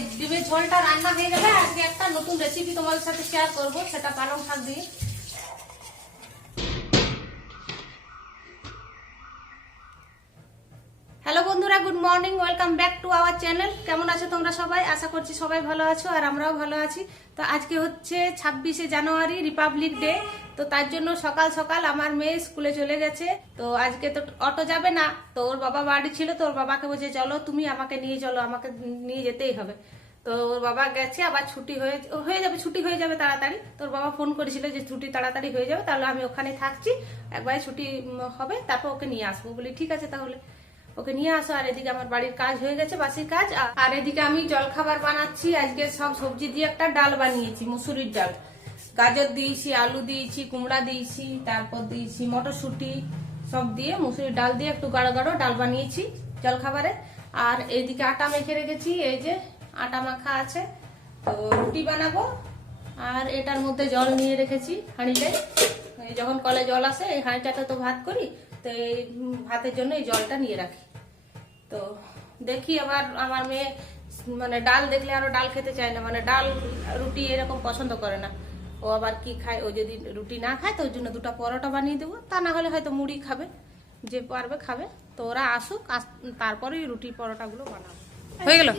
এই ডিমের ঝোলটা রান্না হয়ে যাবে। আজকে একটা নতুন রেসিপি তোমাদের সাথে শেয়ার করব, সেটা পালং শাক দিয়ে। হ্যালো বন্ধুরা, good morning, welcome back to our channel. কেমন আছো তোমরা সবাই? আশা করছি সবাই ভালো আছো আর আমরাও ভালো আছি। তো আজকে হচ্ছে 26শে জানুয়ারি, রিপাবলিক ডে। তো তার জন্য সকাল সকাল আমার মেয়ে স্কুলে চলে গেছে। তো আজকে তো অটো যাবে না, তো ওর বাবা বাড়ি ছিল, তো ওর বাবাকে বলছে চলো তুমি আমাকে নিয়ে চলো, আমাকে নিয়ে যেতেই হবে। তো ওর বাবা গেছে, আবার ছুটি হয়ে যাবে, ছুটি হয়ে যাবে তাড়াতাড়ি। তোর বাবা ফোন করেছিল যে ছুটি তাড়াতাড়ি হয়ে যাবে, তাহলে আমি ওখানে থাকছি, একবারে ছুটি হবে তারপর ওকে নিয়ে আসবো। বলি ঠিক আছে তাহলে ওকে নিয়ে আসো। আর এদিকে আমার বাড়ির কাজ হয়ে গেছে, বাসি কাজ। আর এদিকে আমি জলখাবার বানাচ্ছি। আজকে সব সবজি দিয়ে একটা ডাল বানিয়েছি, মুসুরির ডাল। গাজর দিয়েছি, আলু দিয়েছি, কুমড়া দিয়েছি, তারপর দিয়েছি মটরশুঁটি, সব দিয়ে মুসুরির ডাল দিয়ে একটু গাঢ় গাঢ় ডাল বানিয়েছি জলখাবারে। আর এইদিকে আটা মেখে রেখেছি, এই যে আটা মাখা আছে, তো রুটি বানাবো। আর এটার মধ্যে জল নিয়ে রেখেছি হাঁড়িতে, যখন কলে জল আসে এই হাঁড়িটাতে তো ভাত করি, তো এই ভাতের জন্য এই জলটা নিয়ে রাখি। তো দেখি আবার আমার মেয়ে মানে ডাল দেখলে আরো ডাল খেতে চায় না, মানে ডাল রুটি এরকম পছন্দ করে না। ও আবার কি খায়, ও যদি রুটি না খায় তো ওর জন্য দুটো পরোটা বানিয়ে দেবো, তা না হলে হয়তো মুড়ি খাবে, যে পারবে খাবে। তো ওরা আসুক, তারপরেই রুটি পরোটাগুলো বানাবো। হয়ে গেল?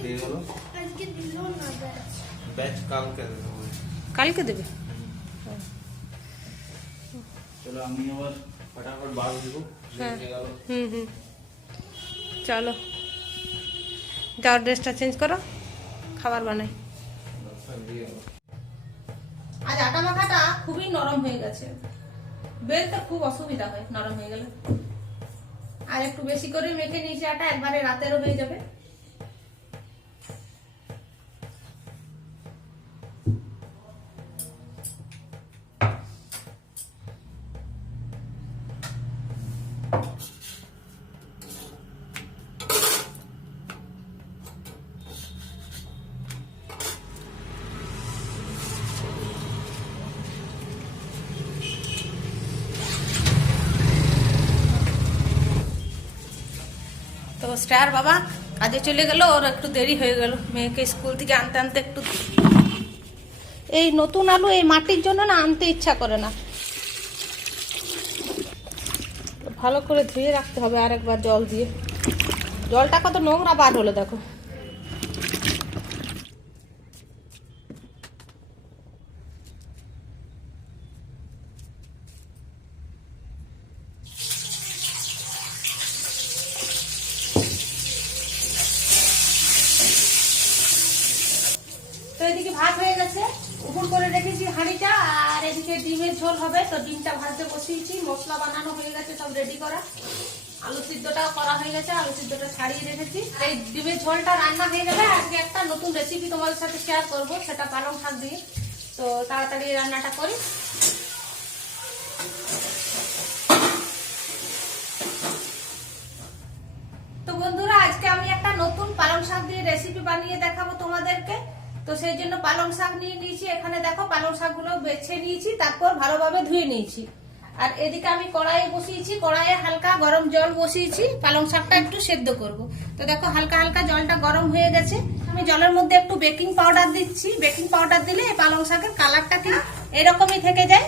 কালকে দেবে। চলো আমি আবার ফটাফট বাল দিব। হ্যাঁ, চলো যাও, ড্রেসটা চেঞ্জ করো, খাবার বানাই। আজ আটা মাখাটা খুবই নরম হয়ে গেছে, বেলতে খুব অসুবিধা হয় নরম হয়ে গেলে। আর একটু বেশি করে মেখে নিয়েছি আটা, একবারে রাতেরও হয়ে যাবে। তো স্টার বাবা কাজে চলে গেল, ওর একটু দেরি হয়ে গেল মেয়েকে স্কুল থেকে আনতে আনতে। একটু এই নতুন আলু এই মাটির জন্য না আনতে ইচ্ছা করে না, ভালো করে ধুয়ে রাখতে হবে আর একবার জল দিয়ে। জলটা কত নোংরা বার হলো দেখো। তো এদিকে ভাত হয়ে গেছে, উপর করে রেখেছি হাঁড়িটা। আর এদিকে ডিমের ঝোল হবে, তো ডিমটা ভাজতে বসিয়েছি। মশলা বানানো হয়ে গেছে, সব রেডি করা। আলু সিদ্ধটাও করা হয়ে গেছে, আলু সিদ্ধটা ছাড়িয়ে রেখেছি। এই ডিমের ঝোলটা রান্না হয়ে যাবে। আজকে একটা নতুন রেসিপি তোমাদের সাথে শেয়ার করব, সেটা পালং শাক দিয়ে। তো তাড়াতাড়ি রান্নাটা করি। তো বন্ধুরা, আজকে আমি একটা নতুন পালং শাক দিয়ে রেসিপি বানিয়ে দেখাবো তোমাদেরকে। তো সেই জন্য পালং শাক নিয়ে নিয়েছি। এখানে দেখো পালং শাকগুলো বেছে নিয়েছি, তারপর ভালোভাবে ধুয়ে নিয়েছি। আর এদিকে আমি কড়াইয়ে বসিয়েছি, কড়াইয়ে হালকা গরম জল বসিয়েছি, পালং শাকটা একটু সেদ্ধ করব। তো দেখো হালকা হালকা জলটা গরম হয়ে গেছে। আমি জলের মধ্যে একটু বেকিং পাউডার দিচ্ছি। বেকিং পাউডার দিলে এই পালং শাকের কালারটা কি এরকমই থেকে যায়।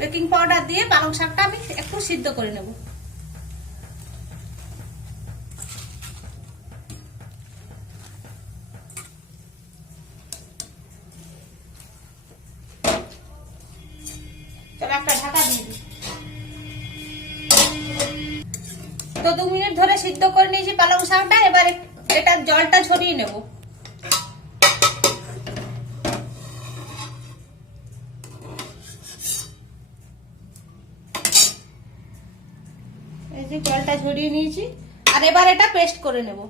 বেকিং পাউডার দিয়ে পালং শাকটা আমি একটু সিদ্ধ করে নেব। একটা ঢাকা দিয়ে দিই। তো 2 মিনিট ধরে সিদ্ধ করে নিয়েছি পালং শাকটা। এবার এটা জলটা ঝরিয়ে নেব। এই যে জলটা ঝরিয়ে নিয়েছি। আর এবার এটা পেস্ট করে নেব।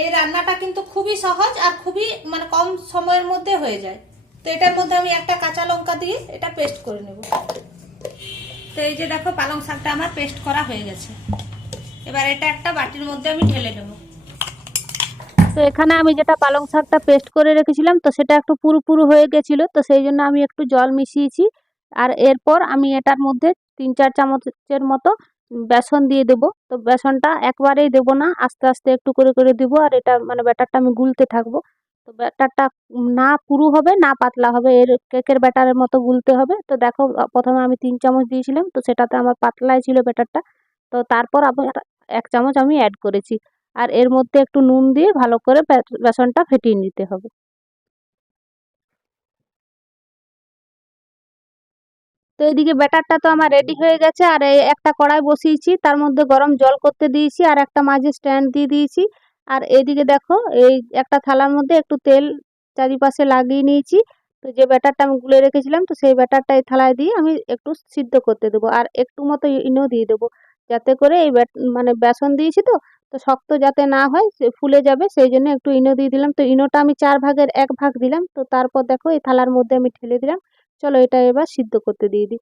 এই রান্নাটা কিন্তু খুবই সহজ আর খুবই মানে কম সময়ের মধ্যে হয়ে যায়। তো এটার মধ্যে আমি একটা কাঁচা লঙ্কা দিয়ে এটা পেস্ট করে নেব। তো এই যে দেখো পালং শাকটা আমার পেস্ট করা হয়ে গেছে। এবার এটা একটা বাটির মধ্যে আমি ঢেলে নেব। তো এখানে আমি যেটা পালং শাকটা পেস্ট করে রেখেছিলাম, তো সেটা একটু পুরু পুরু হয়ে গেছিল, তো সেই জন্য আমি একটু জল মিশিয়েছি। আর এরপর আমি এটার মধ্যে 3-4 চামচের মতো বেসন দিয়ে দেবো। তো বেসনটা একবারেই দেবো না, আস্তে আস্তে একটু করে করে দেবো। আর এটা মানে ব্যাটারটা আমি গুলতে থাকবো। তো ব্যাটারটা না পুরু হবে না পাতলা হবে, এর কেকের ব্যাটারের মতো গুলতে হবে। তো দেখো প্রথমে আমি 3 চামচ দিয়েছিলাম, তো সেটাতে আমার পাতলাই ছিল ব্যাটারটা। তো তারপর আবার 1 চামচ আমি অ্যাড করেছি। আর এর মধ্যে একটু নুন দিয়ে ভালো করে বেসনটা ফেটিয়ে নিতে হবে। তো এদিকে ব্যাটারটা তো আমার রেডি হয়ে গেছে। আর এই একটা কড়াই বসিয়েছি, তার মধ্যে গরম জল করতে দিয়েছি, আর একটা মাঝে স্ট্যান্ড দিয়ে দিয়েছি। আর এদিকে দেখো এই একটা থালার মধ্যে একটু তেল চারিপাশে লাগিয়ে নিয়েছি। তো যে ব্যাটারটা আমি গুলে রেখেছিলাম, তো সেই ব্যাটারটা এই থালায় দিয়ে আমি একটু সিদ্ধ করতে দেবো। আর একটু মতো ইনো দিয়ে দেবো, যাতে করে এই মানে বেসন দিয়েছি তো, তো শক্ত যাতে না হয়, ফুলে যাবে, সেই জন্য একটু ইনো দিয়ে দিলাম। তো ইনোটা আমি 4 ভাগের 1 ভাগ দিলাম। তো তারপর দেখো এই থালার মধ্যে আমি ঢেলে দিলাম। চলো এটা এবার সিদ্ধ করতে দিয়ে দিই।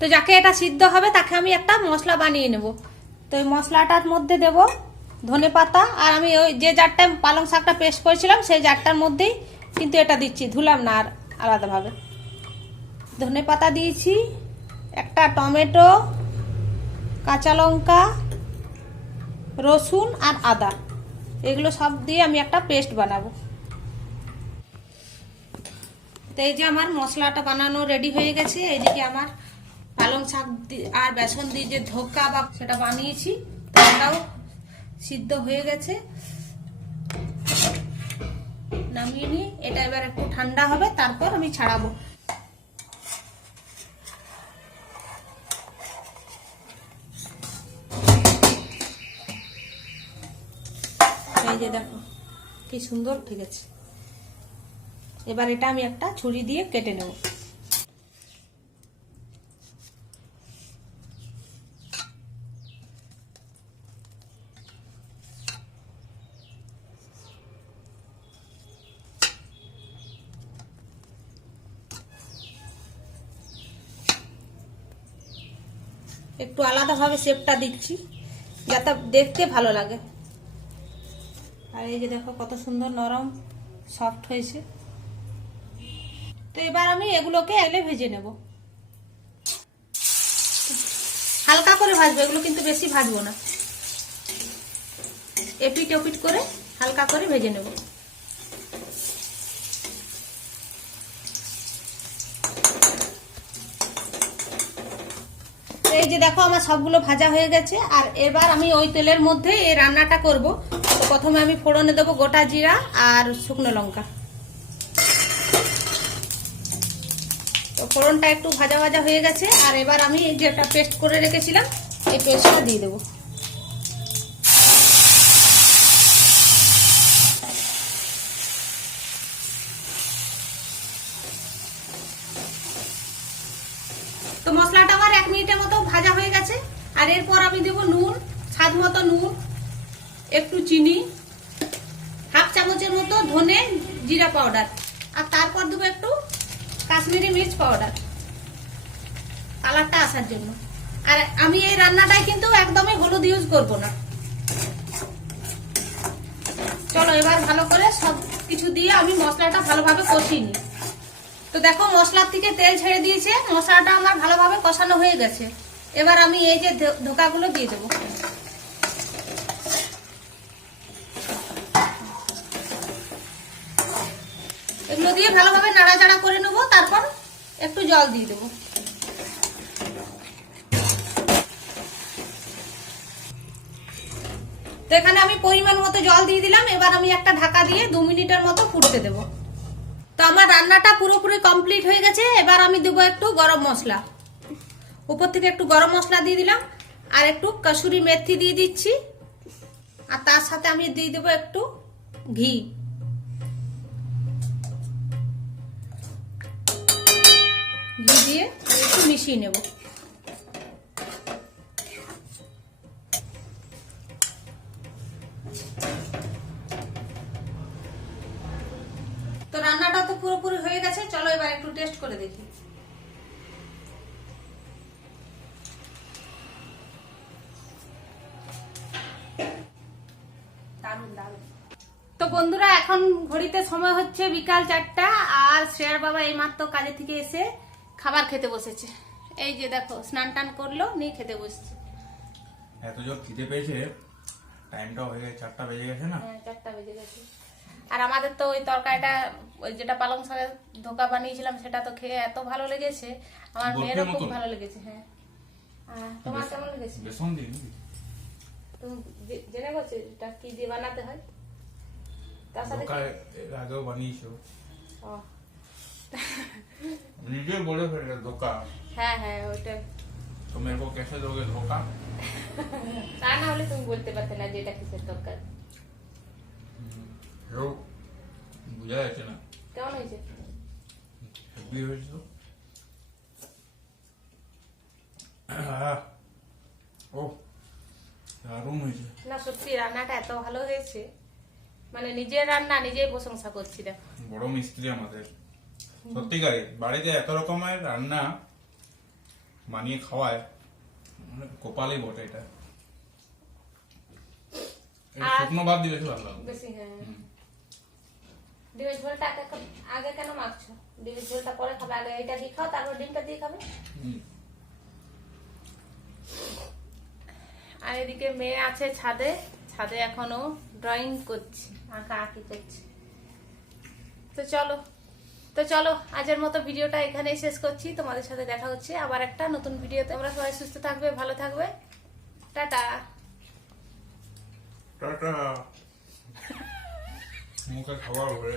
তো যাকে এটা সিদ্ধ হবে তাকে আমি একটা মশলা বানিয়ে নেব। তো এই মশলাটার মধ্যে দেব ধনেপাতা, আর আমি ওই যে জারটায় পালং শাকটা পেস্ট করেছিলাম সেই জারটার মধ্যেই কিন্তু এটা দিচ্ছি, ধুলাম না আর আলাদাভাবে। ধনেপাতা দিয়েছি, একটা টমেটো, কাঁচা লঙ্কা, রসুন আর আদা, এগুলো সব দিয়ে আমি একটা পেস্ট বানাবো। তো এই যে আমার মশলাটা বানানো রেডি হয়ে গেছে। এইদিকে আমার পালং শাক আর বেসন দিয়ে যে ধোকা বা সেটা বানিয়েছি, তো ওটাও সিদ্ধ হয়ে গেছে। নামিয়ে নিয়ে এটা এবার একটু ঠান্ডা হবে, তারপর আমি ছাড়াবো। এই যে দেখো কি সুন্দর ঠিক আছে। এবার এটা আমি একটা ছুরি দিয়ে কেটে নেব। একটু আলাদাভাবে শেপটা দিচ্ছি যাতে দেখতে ভালো লাগে। আর এই যে দেখো কত সুন্দর নরম সফট হয়েছে। তো এবার আমি এগুলোকে এলে ভেজে নেব, হালকা করে ভাজবো এগুলো, কিন্তু বেশি ভাজবো না। এপিট ওপিট করে হালকা করে ভেজে নেব। এই যে দেখো আমার সবগুলো ভাজা হয়ে গেছে। আর এবার আমি ওই তেলের মধ্যে এই রান্নাটা করব। তো প্রথমে আমি ফোড়নে দেবো গোটা জিরা আর শুকনো লঙ্কা। তো ফোড়নটা একটু ভাজা ভাজা হয়ে গেছে। আর এবার আমি যে একটা পেস্ট করে রেখেছিলাম এই পেস্টটা দিয়ে দেবো। তো মশলাটা আমার 1 মিনিটের মতো ভাজা হয়ে গেছে। আর এরপর আমি দেবো নুন, স্বাদ মতো নুন, একটু চিনি, হাফ চামচের মতো ধনে জিরা পাউডার, আর তারপর দেবো একটু কাশ্মীরি মির্চ পাউডার কালারটা আসার জন্য। আর আমি এই রান্নাটায় কিন্তু একদমই হলুদ ইউজ করব না। চলো এবার ভালো করে সব কিছু দিয়ে আমি মশলাটা ভালোভাবে কষিয়ে নিই। তো দেখো মশলার থেকে তেল ছেড়ে দিয়েছে, মশলাটা আমার ভালোভাবে কষানো হয়ে গেছে। এবার আমি এই যে ধোকাগুলো দিয়ে দেবো। এগুলো দিয়ে ভালোভাবে নাড়াচাড়া করে নেবো, তারপর একটু জল দিয়ে দেবো। তো এখানে আমি পরিমাণ মতো জল দিয়ে দিলাম। এবার আমি একটা ঢাকা দিয়ে 2 মিনিটের মতো ফুটতে দেবো। তো আমার রান্নাটা পুরোপুরি কমপ্লিট হয়ে গেছে। এবার আমি দেবো একটু গরম মশলা, উপর থেকে একটু গরম মশলা দিয়ে দিলাম, আর একটু কসুরি মেথি দিয়ে দিচ্ছি। আর তার সাথে আমি দিয়ে দেবো একটু ঘি। ঘি দিয়ে একটু মিশিয়ে নেব। তো রান্নাটা তো পুরোপুরি হয়ে গেছে। চলো এবার একটু টেস্ট করে দেখি। দারুণ দারুণ। তো বন্ধুরা এখন ঘড়িতে সময় হচ্ছে বিকাল 4টা, আর শ্রেয়ার বাবা এইমাত্র কাজে থেকে এসে খাবার খেতে বসেছে। এই যে দেখো স্নান টান করলো, নিয়ে খেতে বসছে। এত জোর খিদে পেয়েছে, টাইমটা হয়ে গেছে 4টা বেজে গেছে না। হ্যাঁ 4টা বেজে গেছে। আর আমাদের তো ওই তরকারিটা, ওই যেটা পালং শাকের ধোকা বানিয়েছিলাম, সেটা তো খেয়ে এত ভালো লেগেছে, আমার মেয়েরও খুব ভালো লেগেছে। হ্যাঁ, আর তোমার কেমন লেগেছে? বেসন দিই নাকি? তুমি জেনে গেছো এটা কি দিয়ে বানাতে হয়? তার সাথে ধোকা এর আগেও বানিয়েছো, ও নিজে বলে ফেলে ধোকা। হ্যাঁ হ্যাঁ ওইটা। তো মেরে কো कैसे दोगे ধোকা? তা না হলে তুমি বলতে পারতে না যে এটা কিসের তরকারি। হেউ বুঝা যাচ্ছে না। কেমন হয়েছে? হেভি হয়েছে তো। ও দারুণ হয়েছে। না সত্যি রান্নাটা এত ভালো হয়েছে, মানে নিজের রান্না নিজেই প্রশংসা করছি। দেখো বড় মিস্ত্রি আমাদের, সত্যিকারে বাড়িতে এত রকমের রান্না বানিয়ে খাওয়ায়, মানে কপালই বটে এটা। শুকনো ভাত দিয়ে বেশি ভালো লাগে। বেশি। হ্যাঁ, ডিমের ঝোলটা আগে কেন মাখছো? ডিমের ঝোলটা পরে খাবে, আগে এটা দিয়ে খাও, তারপর ডিমটা দিয়ে খাবে। আর এদিকে মেয়ে আছে ছাদে, ছাদে এখনো ড্রয়িং করছে, আঁকা আঁকি করছে। তো চলো আজের মতো ভিডিওটা এখানেই শেষ করছি। তোমাদের সাথে দেখা হচ্ছে আবার একটা নতুন ভিডিওতে। তোমরা সবাই সুস্থ থাকবে, ভালো থাকবে। টাটা। টাটা। মুখে খাবার ভরে